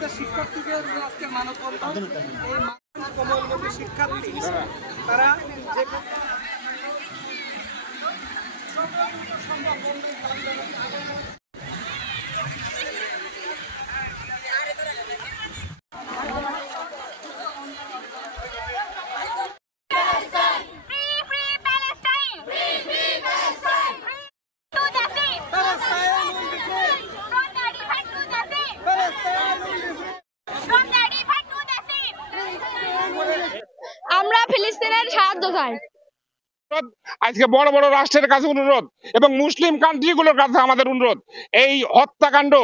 যে শিক্ষার্থীদের আজকে মানববন্ধন, এই কমলমুখী শিক্ষার্থী তারা যে আমরা ফিলিস্তিনের সাহায্য চাই। আজকে বড় বড় রাষ্ট্রের কাছে অনুরোধ এবং মুসলিম কান্ট্রিগুলোর কাছে আমাদের অনুরোধ, এই হত্যাকাণ্ড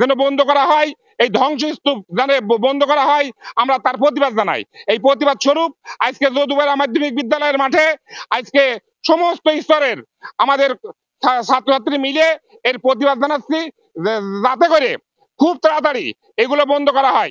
যেন বন্ধ করা হয়, এই ধ্বংসস্তূপ যেন বন্ধ করা হয়। আমরা তার প্রতিবাদ জানাই। এই প্রতিবাদ স্বরূপ আজকে যদুপাড়া মাধ্যমিক বিদ্যালয়ের মাঠে আজকে সমস্ত স্তরের আমাদের ছাত্রছাত্রী মিলে এর প্রতিবাদ জানাচ্ছি, যাতে করে খুব তাড়াতাড়ি এগুলো বন্ধ করা হয়।